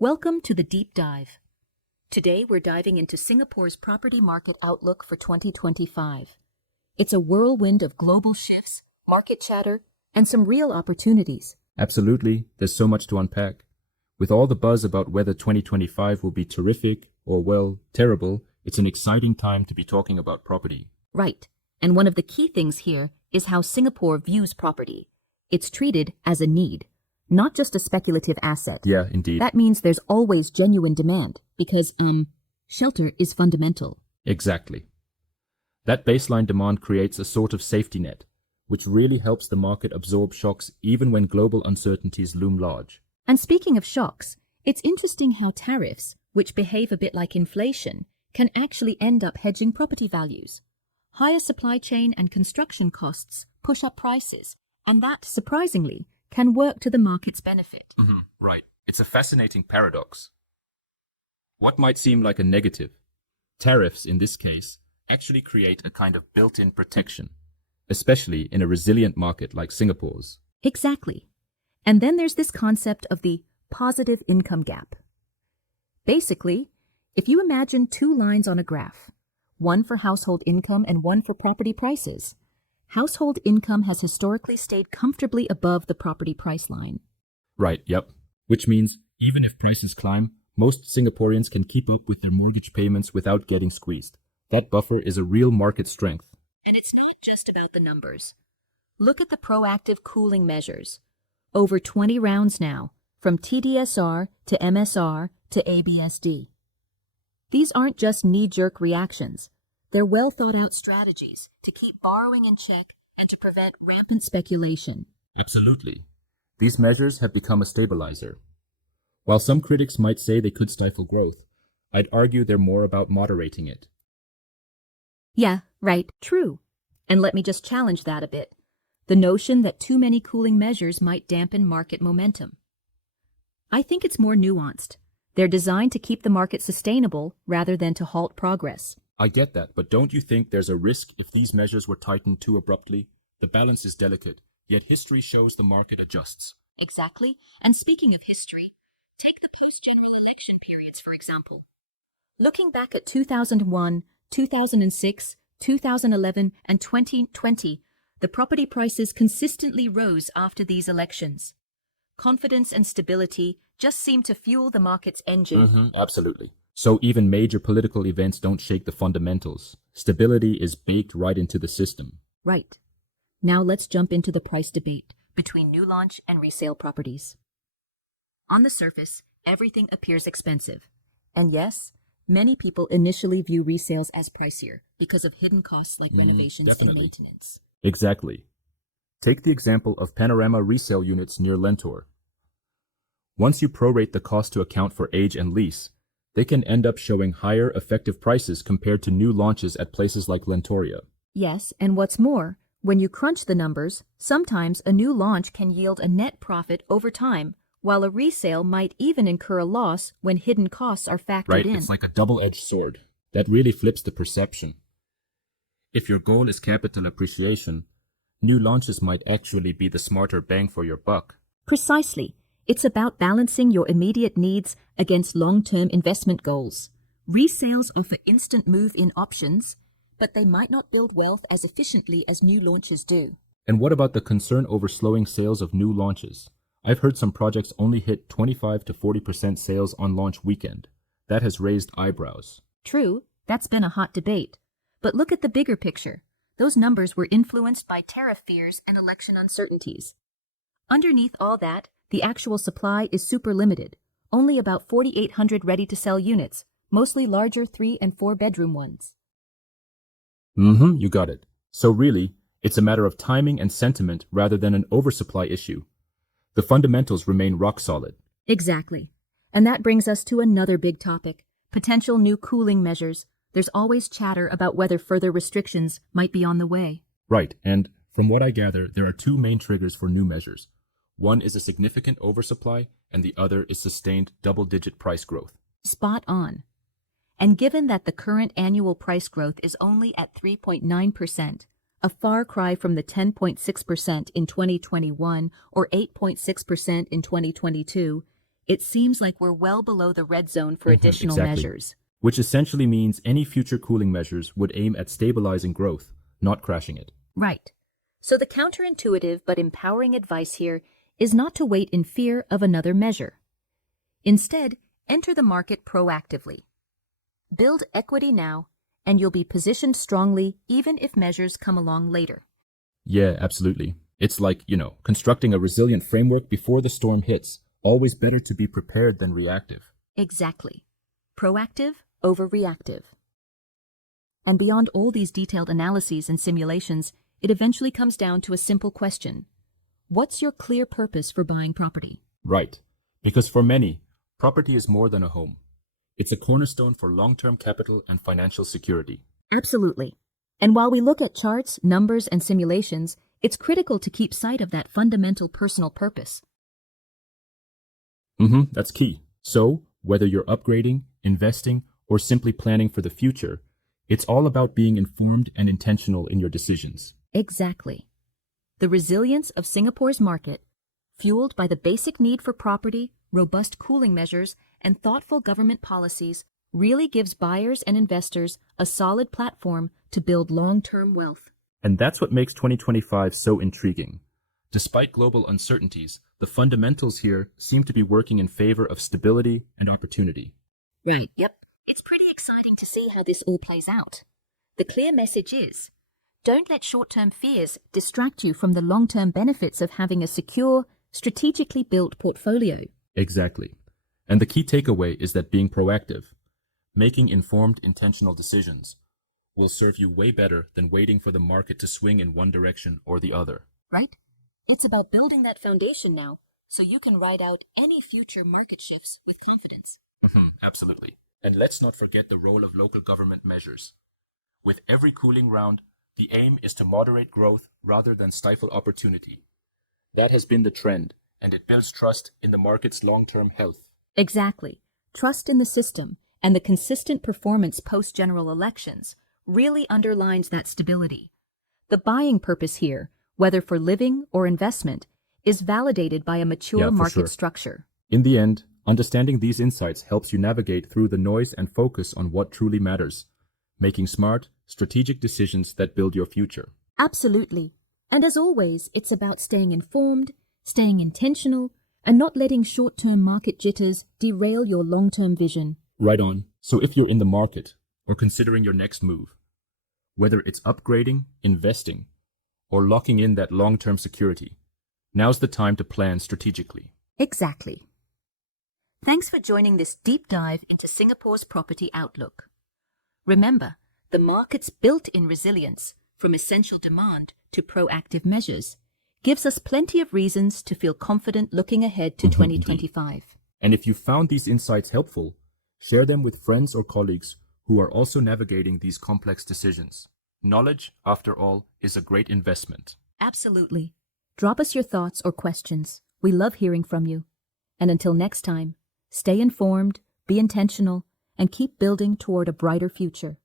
Welcome to the Deep Dive. Today we're diving into Singapore's property market outlook for 2025. It's a whirlwind of global shifts, market chatter, and some real opportunities. Absolutely, there's so much to unpack. With all the buzz about whether 2025 will be terrific or, well, terrible, it's an exciting time to be talking about property. Right, and one of the key things here is how Singapore views property. It's treated as a need, not just a speculative asset. Yeah, indeed. That means there's always genuine demand because, shelter is fundamental. Exactly. That baseline demand creates a sort of safety net, which really helps the market absorb shocks even when global uncertainties loom large. And speaking of shocks, it's interesting how tariffs, which behave a bit like inflation, can actually end up hedging property values. Higher supply chain and construction costs push up prices, and that, surprisingly, can work to the market's benefit. Right. It's a fascinating paradox. What might seem like a negative, tariffs in this case, actually create a kind of built-in protection, especially in a resilient market like Singapore's. Exactly. And then there's this concept of the positive income gap. Basically, if you imagine two lines on a graph, one for household income and one for property prices, household income has historically stayed comfortably above the property price line. Right, yep. Which means even if prices climb, most Singaporeans can keep up with their mortgage payments without getting squeezed. That buffer is a real market strength. And it's not just about the numbers. Look at the proactive cooling measures. Over 20 rounds now, from TDSR to MSR to ABSD. These aren't just knee-jerk reactions. They're well-thought-out strategies to keep borrowing in check and to prevent rampant speculation. Absolutely. These measures have become a stabilizer. While some critics might say they could stifle growth, I'd argue they're more about moderating it. Yeah, right, true. And let me just challenge that a bit. The notion that too many cooling measures might dampen market momentum. I think it's more nuanced. They're designed to keep the market sustainable rather than to halt progress. I get that, but don't you think there's a risk if these measures were tightened too abruptly? The balance is delicate, yet history shows the market adjusts. Exactly. And speaking of history, take the post-general election periods, for example. Looking back at 2001, 2006, 2011, and 2020, the property prices consistently rose after these elections. Confidence and stability just seemed to fuel the market's engine. Absolutely. So even major political events don't shake the fundamentals. Stability is baked right into the system. Right. Now let's jump into the price debate between new launch and resale properties. On the surface, everything appears expensive. And yes, many people initially view resales as pricier because of hidden costs like renovations and maintenance. Exactly. Take the example of panorama resale units near Lentor. Once you prorate the cost to account for age and lease, they can end up showing higher effective prices compared to new launches at places like Lentoria. Yes, and what's more, when you crunch the numbers, sometimes a new launch can yield a net profit over time, while a resale might even incur a loss when hidden costs are factored in. Right, it's like a double-edged sword. That really flips the perception. If your goal is capital appreciation, new launches might actually be the smarter bang for your buck. Precisely. It's about balancing your immediate needs against long-term investment goals. Resales offer instant move-in options, but they might not build wealth as efficiently as new launches do. And what about the concern over slowing sales of new launches? I've heard some projects only hit 25 to 40% sales on launch weekend. That has raised eyebrows. True, that's been a hot debate. But look at the bigger picture. Those numbers were influenced by tariff fears and election uncertainties. Underneath all that, the actual supply is super limited. Only about 4,800 ready-to-sell units, mostly larger 3- and 4-bedroom ones. You got it. So really, it's a matter of timing and sentiment rather than an oversupply issue. The fundamentals remain rock solid. Exactly. And that brings us to another big topic, potential new cooling measures. There's always chatter about whether further restrictions might be on the way. Right, and from what I gather, there are two main triggers for new measures. One is a significant oversupply, and the other is sustained double-digit price growth. Spot on. And given that the current annual price growth is only at 3.9%, a far cry from the 10.6% in 2021 or 8.6% in 2022, it seems like we're well below the red zone for additional exactly. measures. Which essentially means any future cooling measures would aim at stabilizing growth, not crashing it. Right. So the counterintuitive but empowering advice here is not to wait in fear of another measure. Instead, enter the market proactively. Build equity now, and you'll be positioned strongly even if measures come along later. Yeah, absolutely. It's like, constructing a resilient framework before the storm hits. Always better to be prepared than reactive. Exactly. Proactive over reactive. And beyond all these detailed analyses and simulations, it eventually comes down to a simple question. What's your clear purpose for buying property? Right. Because for many, property is more than a home. It's a cornerstone for long-term capital and financial security. Absolutely. And while we look at charts, numbers, and simulations, it's critical to keep sight of that fundamental personal purpose. That's key. So, whether you're upgrading, investing, or simply planning for the future, it's all about being informed and intentional in your decisions. Exactly. The resilience of Singapore's market, fueled by the basic need for property, robust cooling measures, and thoughtful government policies, really gives buyers and investors a solid platform to build long-term wealth. And that's what makes 2025 so intriguing. Despite global uncertainties, the fundamentals here seem to be working in favor of stability and opportunity. Right. Yep. It's pretty exciting to see how this all plays out. The clear message is, don't let short-term fears distract you from the long-term benefits of having a secure, strategically built portfolio. Exactly. And the key takeaway is that being proactive, making informed, intentional decisions, will serve you way better than waiting for the market to swing in one direction or the other. Right? It's about building that foundation now so you can ride out any future market shifts with confidence. Absolutely. And let's not forget the role of local government measures. With every cooling round, the aim is to moderate growth rather than stifle opportunity. That has been the trend, and it builds trust in the market's long-term health. Exactly. Trust in the system and the consistent performance post-general elections really underlines that stability. The buying purpose here, whether for living or investment, is validated by a mature market structure. In the end, understanding these insights helps you navigate through the noise and focus on what truly matters, making smart, strategic decisions that build your future. Absolutely. And as always, it's about staying informed, staying intentional, and not letting short-term market jitters derail your long-term vision. Right on. So if you're in the market or considering your next move, whether it's upgrading, investing, or locking in that long-term security, now's the time to plan strategically. Exactly. Thanks for joining this deep dive into Singapore's property outlook. Remember, the market's built-in resilience, from essential demand to proactive measures, gives us plenty of reasons to feel confident looking ahead to 2025. Indeed. And if you found these insights helpful, share them with friends or colleagues who are also navigating these complex decisions. Knowledge, after all, is a great investment. Absolutely. Drop us your thoughts or questions. We love hearing from you. And until next time, stay informed, be intentional, and keep building toward a brighter future.